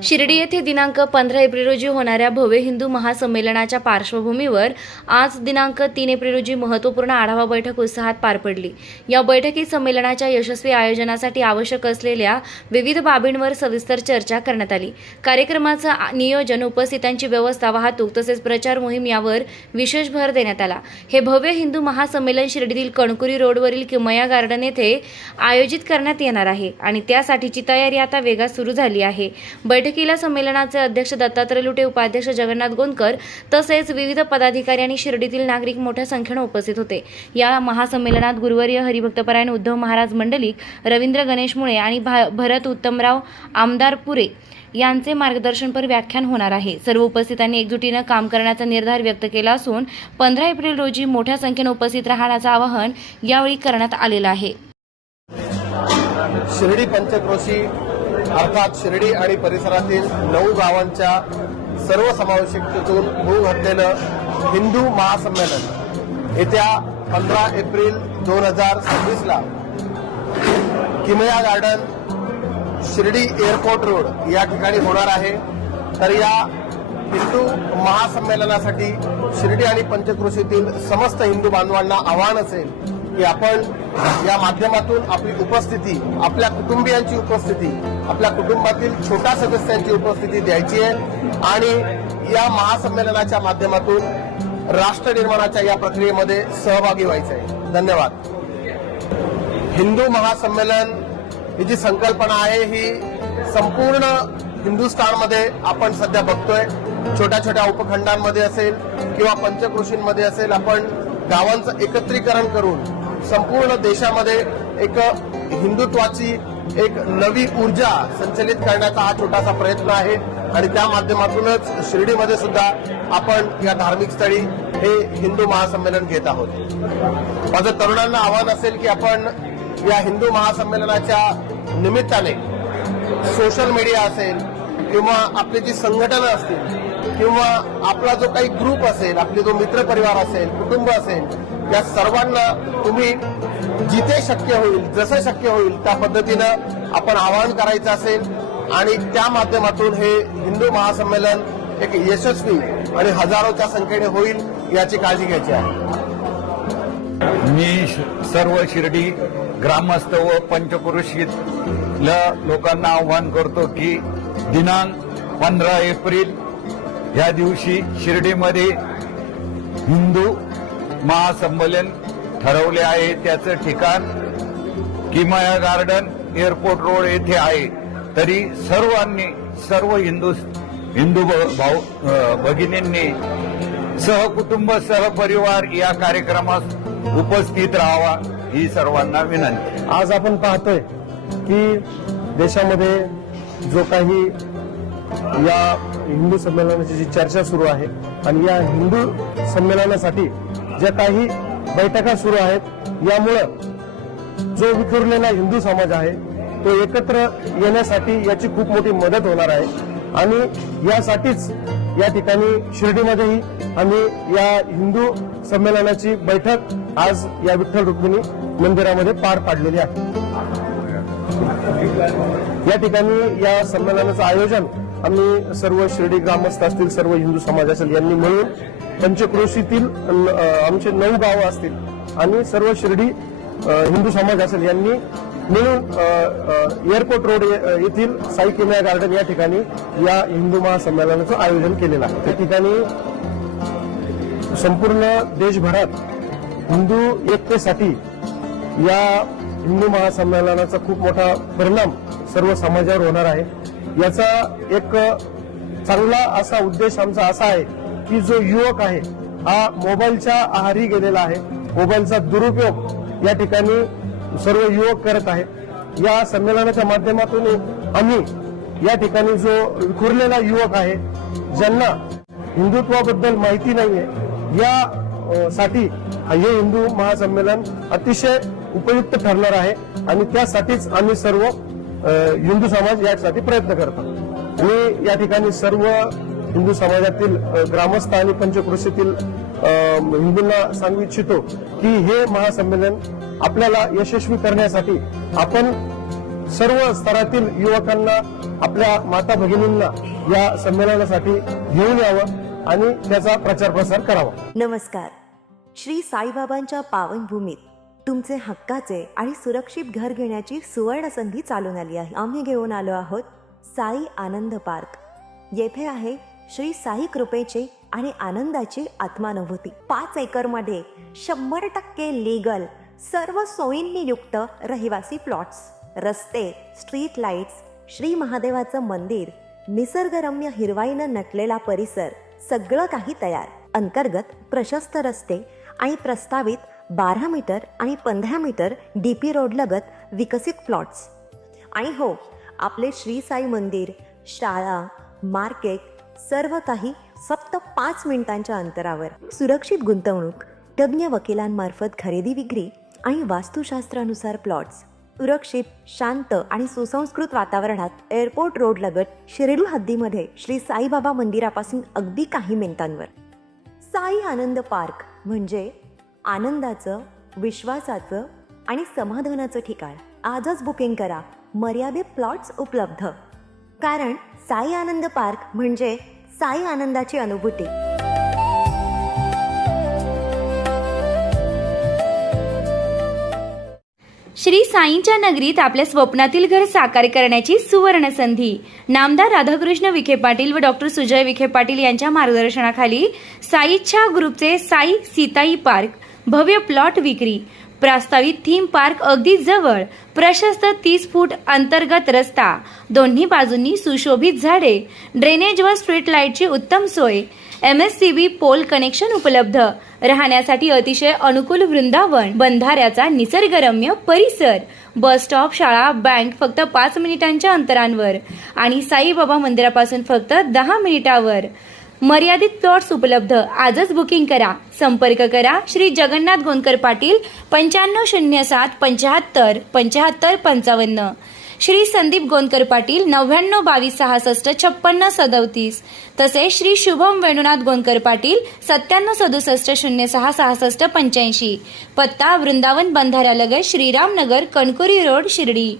शिर्डी येथे दिनांक 15 एप्रिल रोजी होणाऱ्या भव्य हिंदू महासंमेलनाच्या पार्श्वभूमीवर आज दिनांक 3 एप्रिल रोजी महत्त्वपूर्ण आढावा बैठक उत्साहात पार पडली। या बैठकीत संमेलनाच्या यशस्वी आयोजनासाठी आवश्यक असलेल्या विविध बाबींवर सविस्तर चर्चा करण्यात आली। कार्यक्रमाचं नियोजन, उपस्थितांची व्यवस्था, वाहतूक तसेच प्रचार मोहीम यावर विशेष भर देण्यात आला। हे भव्य हिंदू महासंमेलन शिर्डीतील कणकुरी रोडवरील किमया गार्डन येथे आयोजित करण्यात येणार आहे आणि त्यासाठीची तयारी आता वेगात सुरू झाली आहे। बैठकीला संमेलनाचे अध्यक्ष दत्तात्रय लुटे, उपाध्यक्ष जगन्नाथ गोंदकर तसेच विविध पदाधिकारी आणि शिर्डीतील नागरिक मोठ्या संख्येने उपस्थित होते। या महासंमेलनात गुरुवर्य हरिभक्तपरायण उद्धव महाराज मंडलिक, रवींद्र गणेश मुळे आणि भरत उत्तमराव आमदारपुरे यांचे मार्गदर्शनपर व्याख्यान होणार आहे। सर्व उपस्थितांनी एकजुटीने काम करण्याचा निर्धार व्यक्त केला असून 15 एप्रिल रोजी मोठ्या संख्येने उपस्थित राहण्याचं आवाहन यावेळी करण्यात आलेलं आहे। शिर्डी पंचक्रोशी अर्थात शिर्डी आणि परिसरातील 9 गावांच्या सर्वसमावेशकतेतून होऊ घातलेलं हिंदू महासंमेलन येत्या 15 एप्रिल 2026 ला किमया गार्डन, शिर्डी एअरपोर्ट रोड या ठिकाणी होणार आहे। तर या हिंदू महासंमेलनासाठी शिर्डी आणि पंचक्रोशीतील समस्त हिंदू बांधवांना आवाहन असेल की आपण या माध्यमातून आपली उपस्थिती, आपल्या कुटुंबियांची उपस्थिती, आपल्या कुटुंबातील छोट्या सदस्यांची उपस्थिती द्यायची आहे आणि या महासंमेलनाच्या माध्यमातून राष्ट्र निर्माणाच्या या प्रक्रियेमध्ये सहभागी व्हायचं आहे। धन्यवाद। हिंदू महासंमेलन ही जी संकल्पना आहे ही संपूर्ण हिंदुस्थानमध्ये आपण सध्या बघतोय। छोट्या छोट्या उपखंडांमध्ये असेल किंवा पंचक्रोशींमध्ये असेल, आपण गावांचं एकत्रीकरण करून संपूर्ण देशामध्ये एक हिंदुत्वाची एक नवी ऊर्जा संचलित करण्याचा हा छोटासा प्रयत्न आहे आणि त्या माध्यमातूनच शिर्डीमध्ये सुद्धा आपण या धार्मिक स्थळी हे हिंदू महासंमेलन घेत आहोत। माझं तरुणांना आव्हान असेल की आपण या हिंदू महासंमेलनाच्या निमित्ताने सोशल मीडिया असेल किंवा आपली जी संघटना असतील किंवा आपला जो काही ग्रुप असेल, आपले जो मित्रपरिवार असेल, कुटुंब असेल, या सर्वांना तुम्ही जिथे शक्य होईल, जसं शक्य होईल त्या पद्धतीनं आपण आवाहन करायचं असेल आणि त्या माध्यमातून हे हिंदू महासंमेलन एक यशस्वी आणि हजारोच्या संख्येने होईल याची काळजी घ्यायची आहे। मी सर्व शिर्डी ग्रामस्थ व पंचक्रोशीतल्या लोकांना आवाहन करतो की दिनांक 15 एप्रिल या दिवशी शिर्डीमध्ये हिंदू महासंमेलन ठरवले आहे। त्याचं ठिकाण किमया गार्डन, एअरपोर्ट रोड येथे आहे। तरी सर्वांनी, सर्व हिंदू भाऊ भगिनींनी सहकुटुंब, सहपरिवार या कार्यक्रमास उपस्थित राहावा ही सर्वांना विनंती। आज आपण पाहतोय की देशामध्ये जो काही या हिंदू संमेलनाची जी चर्चा सुरू आहे आणि या हिंदू संमेलनासाठी ज्या काही बैठका सुरू आहेत, यामुळं जो विखुरलेला हिंदू समाज आहे तो एकत्र येण्यासाठी याची खूप मोठी मदत होणार आहे आणि यासाठीच या ठिकाणी शिर्डीमध्येही आम्ही या हिंदू संमेलनाची बैठक आज या विठ्ठल रुक्मिणी मंदिरामध्ये पार पाडलेली आहे। या ठिकाणी या संमेलनाचं आयोजन आम्ही सर्व शिर्डी ग्रामस्थ असतील, सर्व हिंदू समाज असेल यांनी मिळून पंचक्रोशीतील आमचे 9 गावं असतील आणि सर्व शिर्डी हिंदू समाज असेल यांनी मिळून एअरपोर्ट रोड येथील साई किमया गार्डन या ठिकाणी या हिंदू महासंमेलनाचं आयोजन केलेलं आहे। त्या ठिकाणी संपूर्ण देशभरात हिंदू एकतेसाठी या हिंदू महासंमेलनाचा खूप मोठा परिणाम सर्व समाजावर होणार आहे। याचा एक चांगला असा उद्देश आमचा असा आहे की जो युवक आहे हा मोबाईलच्या आहारी गेलेला आहे, मोबाईलचा दुरुपयोग या ठिकाणी सर्व युवक करत आहेत। या संमेलनाच्या माध्यमातून आम्ही या ठिकाणी जो विखुरलेला युवक आहे, ज्यांना हिंदुत्वाबद्दल माहिती नाहीये, या साठी हे हिंदू महासंमेलन अतिशय उपयुक्त ठरणार आहे आणि त्यासाठीच आम्ही सर्व हिंदू समाज यासाठी प्रयत्न करतो। मी या ठिकाणी सर्व हिंदू समाजातील ग्रामस्थ आणि पंचक्रोशीतील हिंदूंना सांगू इच्छितो की हे महासंमेलन आपल्याला यशस्वी करण्यासाठी आपण सर्व स्तरातील युवकांना, आपल्या माता भगिनींना या संमेलनासाठी घेऊन यावं आणि त्याचा प्रचार प्रसार करावा. नमस्कार. श्री साईबाबांच्या पावनभूमीत तुमचे हक्काचे आणि सुरक्षित घर घेण्याची सुवर्ण संधी चालून आली आहे. आम्ही घेऊन आलो आहोत साई आनंद पार्क. येथे आहे श्री साई कृपेचे आणि आनंदाची आत्मानुभूती. 5 एकरमध्ये 100% लीगल, सर्व सोयींनी युक्त रहिवासी प्लॉट्स, रस्ते, स्ट्रीट लाईट्स, श्री महादेवाचं मंदिर, निसर्गरम्य हिरवाईनं नटलेला परिसर, सगळं काही तयार. अंतर्गत प्रशस्त रस्ते आणि प्रस्तावित 12 मीटर आणि 15 मीटर DP रोड लगत विकसित प्लॉट्स. आणि हो, आपले श्री साई मंदिर, शाळा, मार्केट, सर्व काही फक्त 5 मिनिटांच्या अंतरावर. सुरक्षित गुंतवणूक, तज्ज्ञ वकिलांमार्फत खरेदी विक्री आणि वास्तुशास्त्रानुसार प्लॉट्स. सुरक्षित, शांत आणि सुसंस्कृत वातावरणात एअरपोर्ट रोड लगत शिर्डी हद्दीमध्ये श्री साईबाबा मंदिरापासून अगदी काही मिनिटांवर. साई आनंद पार्क म्हणजे आनंदाचं, विश्वासाचं आणि समाधानाचं ठिकाण. आजच बुकिंग करा. मर्यादित प्लॉट्स उपलब्ध. कारण साई आनंद पार्क म्हणजे साई आनंदाची अनुभूती. श्री साईंच्या नगरीत आपल्या स्वप्नातील घर साकार करण्याची सुवर्ण संधी. नामदार राधाकृष्ण विखे पाटील व डॉक्टर सुजय विखे पाटील यांच्या मार्गदर्शनाखाली साई इच्छा ग्रुपचे साई सीताई पार्क, भव्य प्लॉट विक्री, प्रस्तावित थीम पार्क अगदी जवळ, प्रशस्त 30 फूट अंतर्गत रस्ता, दोन्ही बाजूंनी सुशोभित झाडे, ड्रेनेज व स्ट्रीट लाईटची उत्तम सोय, MSCB पोल कनेक्शन उपलब्ध, राहण्यासाठी अतिशय अनुकूल वृंदावन, बंधाऱ्याचा निसर्गरम्य परिसर, बस स्टॉप, शाळा, बँक फक्त 5 मिनिटांच्या अंतरावर आणि साईबाबा मंदिरापासून फक्त 10 मिनिटावर. मर्यादित प्लॉट्स उपलब्ध. आजच बुकिंग करा. संपर्क करा श्री जगन्नाथ गोंदकर पाटील 9507 75 75 55, श्री संदीप गोंदकर पाटील 99 22 66 56 37, तसेच श्री शुभम वेणुनाथ गोंदकर पाटील 97 67 06 66 85. पत्ता वृंदावन बंधाऱ्यालगत श्रीराम नगर, कणकोरी रोड, शिर्डी.